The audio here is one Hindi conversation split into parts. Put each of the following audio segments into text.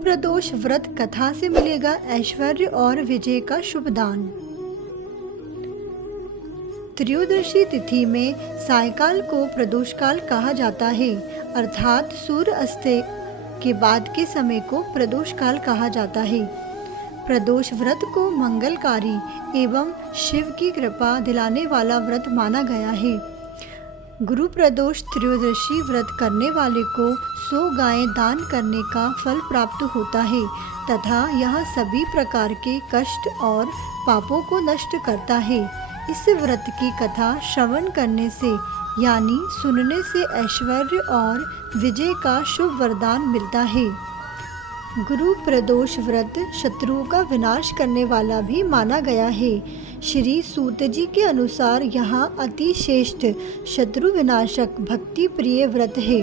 प्रदोष व्रत कथा से मिलेगा ऐश्वर्य और विजय का शुभ दान। त्रयोदशी तिथि में सायकाल को प्रदोष काल कहा जाता है, अर्थात सूर्य अस्त के बाद के समय को प्रदोष काल कहा जाता है। प्रदोष व्रत को मंगलकारी एवं शिव की कृपा दिलाने वाला व्रत माना गया है। गुरु प्रदोष त्रयोदशी व्रत करने वाले को 100 गायें दान करने का फल प्राप्त होता है तथा यह सभी प्रकार के कष्ट और पापों को नष्ट करता है। इस व्रत की कथा श्रवण करने से यानी सुनने से ऐश्वर्य और विजय का शुभ वरदान मिलता है। गुरु प्रदोष व्रत शत्रुओं का विनाश करने वाला भी माना गया है। श्री सूत जी के अनुसार यह अति श्रेष्ठ शत्रु विनाशक भक्ति प्रिय व्रत है।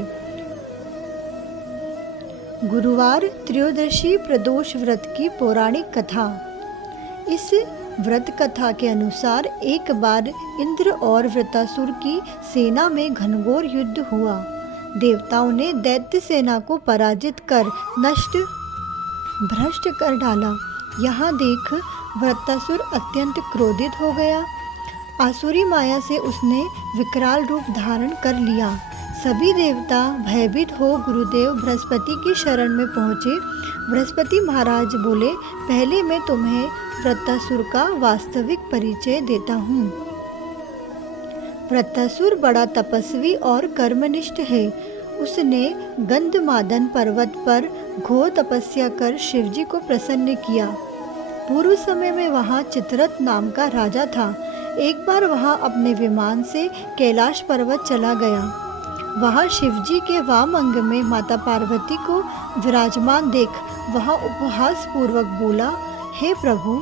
गुरुवार त्रयोदशी प्रदोष व्रत की पौराणिक कथा। इस व्रत कथा के अनुसार एक बार इंद्र और वृत्तासुर की सेना में घनघोर युद्ध हुआ। देवताओं ने दैत्य सेना को पराजित कर नष्ट भ्रष्ट कर डाला। यहाँ देख वृत्तासुर अत्यंत क्रोधित हो गया। आसुरी माया से उसने विकराल रूप धारण कर लिया। सभी देवता भयभीत हो गुरुदेव बृहस्पति की शरण में पहुँचे। बृहस्पति महाराज बोले, पहले मैं तुम्हें वृत्तासुर का वास्तविक परिचय देता हूँ। वृत्तासुर बड़ा तपस्वी और कर्मनिष्ठ है। उसने गंधमादन पर्वत पर घोर तपस्या कर शिवजी को प्रसन्न किया। पूर्व समय में वहाँ चित्ररथ नाम का राजा था। एक बार वहाँ अपने विमान से कैलाश पर्वत चला गया। वहाँ शिवजी के वाम अंग में माता पार्वती को विराजमान देख वहाँ उपहास पूर्वक बोला, हे प्रभु,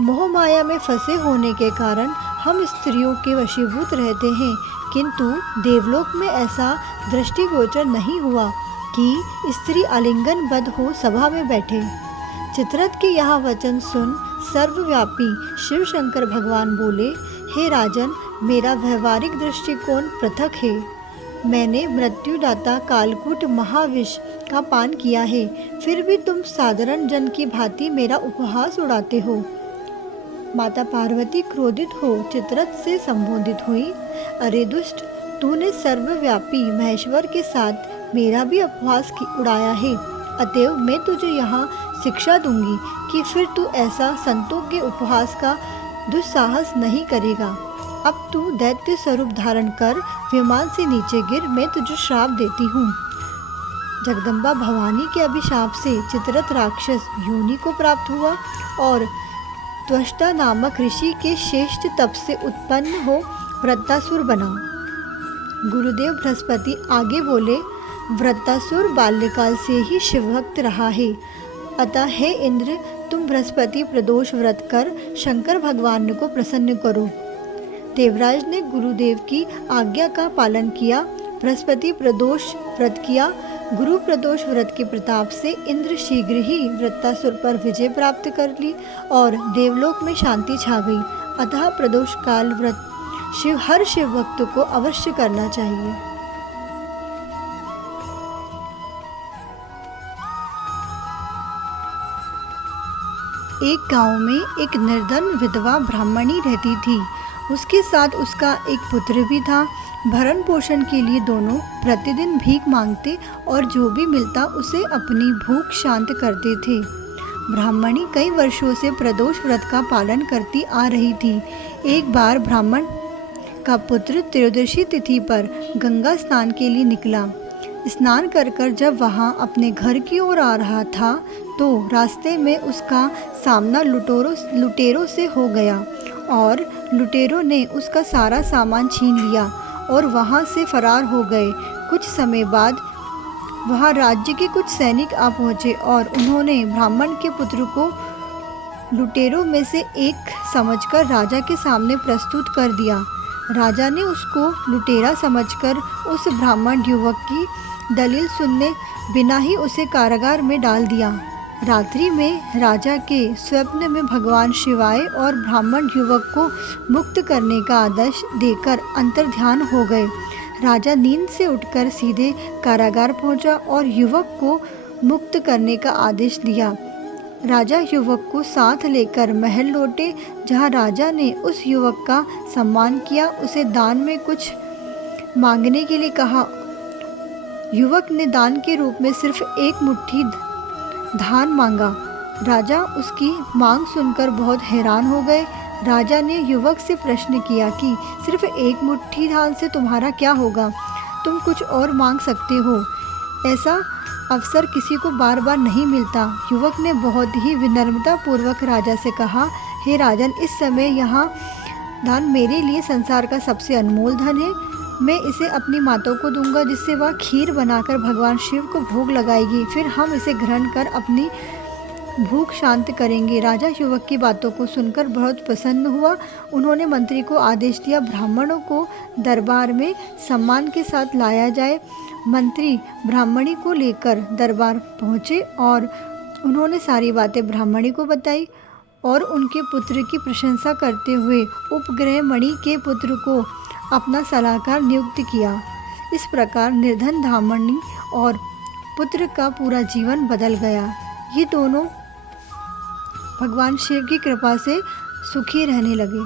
मोह माया में फंसे होने के कारण हम स्त्रियों के वशीभूत रहते हैं, किंतु देवलोक में ऐसा दृष्टिगोचर नहीं हुआ कि स्त्री आलिंगनबद्ध हो सभा में बैठे। चित्ररथ के यह वचन सुन सर्वव्यापी शिव शंकर भगवान बोले, हे राजन, मेरा व्यवहारिक दृष्टिकोण पृथक है। मैंने मृत्युदाता कालकूट महाविष का पान किया है, फिर भी तुम साधारण जन की भांति मेरा उपहास उड़ाते हो। माता पार्वती क्रोधित हो चित्ररथ से संबोधित हुई, अरे दुष्ट, तूने सर्वव्यापी महेश्वर के साथ मेरा भी उपहास उड़ाया है। अतएव मैं तुझे यहाँ शिक्षा दूंगी कि फिर तू ऐसा संतों के उपहास का दुस्साहस नहीं करेगा। अब तू दैत्य स्वरूप धारण कर विमान से नीचे गिर, मैं तुझे श्राप देती हूँ। जगदम्बा भवानी के अभिशाप से चित्ररथ राक्षस योनि को प्राप्त हुआ और त्वष्टा नामक ऋषि के श्रेष्ठ तप से उत्पन्न हो वृत्तासुर बना। गुरुदेव बृहस्पति आगे बोले, वृत्तासुर बाल्यकाल से ही शिवभक्त रहा है, अतः हे इंद्र, तुम बृहस्पति प्रदोष व्रत कर शंकर भगवान को प्रसन्न करो। देवराज ने गुरुदेव की आज्ञा का पालन किया। बृहस्पति प्रदोष व्रत किया। गुरु प्रदोष व्रत के प्रताप से इंद्र शीघ्र ही वृत्तासुर पर विजय प्राप्त कर ली और देवलोक में शांति छा गई। अतः प्रदोष काल व्रत हर शिव भक्त को अवश्य करना चाहिए। एक गांव में एक निर्धन विधवा ब्राह्मणी रहती थी। उसके साथ उसका एक पुत्र भी था। भरण पोषण के लिए दोनों प्रतिदिन भीख मांगते और जो भी मिलता उसे अपनी भूख शांत करते थे। ब्राह्मणी कई वर्षों से प्रदोष व्रत का पालन करती आ रही थी। एक बार ब्राह्मण का पुत्र त्रयोदशी तिथि पर गंगा स्नान के लिए निकला। स्नान कर जब वहाँ अपने घर की ओर आ रहा था तो रास्ते में उसका सामना लुटेरों से हो गया और लुटेरों ने उसका सारा सामान छीन लिया और वहाँ से फरार हो गए। कुछ समय बाद वहाँ राज्य के कुछ सैनिक आ पहुँचे और उन्होंने ब्राह्मण के पुत्र को लुटेरों में से एक समझकर राजा के सामने प्रस्तुत कर दिया। राजा ने उसको लुटेरा समझकर उस ब्राह्मण युवक की दलील सुनने बिना ही उसे कारागार में डाल दिया। रात्रि में राजा के स्वप्न में भगवान शिवाय और ब्राह्मण युवक को मुक्त करने का आदेश देकर अंतर्ध्यान हो गए। राजा नींद से उठकर सीधे कारागार पहुंचा और युवक को मुक्त करने का आदेश दिया। राजा युवक को साथ लेकर महल लौटे, जहाँ राजा ने उस युवक का सम्मान किया, उसे दान में कुछ मांगने के लिए कहा। युवक ने दान के रूप में सिर्फ 1 मुट्ठी धान मांगा। राजा उसकी मांग सुनकर बहुत हैरान हो गए। राजा ने युवक से प्रश्न किया कि सिर्फ 1 मुट्ठी धान से तुम्हारा क्या होगा? तुम कुछ और मांग सकते हो। ऐसा अवसर किसी को बार बार नहीं मिलता। युवक ने बहुत ही विनम्रता पूर्वक राजा से कहा, हे राजन, इस समय यहाँ दान मेरे लिए संसार का सबसे अनमोल धन है। मैं इसे अपनी माता को दूंगा, जिससे वह खीर बनाकर भगवान शिव को भोग लगाएगी। फिर हम इसे ग्रहण कर अपनी भूख शांत करेंगे। राजा युवक की बातों को सुनकर बहुत प्रसन्न हुआ। उन्होंने मंत्री को आदेश दिया, ब्राह्मणों को दरबार में सम्मान के साथ लाया जाए। मंत्री ब्राह्मणी को लेकर दरबार पहुँचे और उन्होंने सारी बातें ब्राह्मणी को बताई और उनके पुत्र की प्रशंसा करते हुए उपग्रह मणि के पुत्र को अपना सलाहकार नियुक्त किया। इस प्रकार निर्धन ब्राह्मणी और पुत्र का पूरा जीवन बदल गया। ये दोनों भगवान शिव की कृपा से सुखी रहने लगे।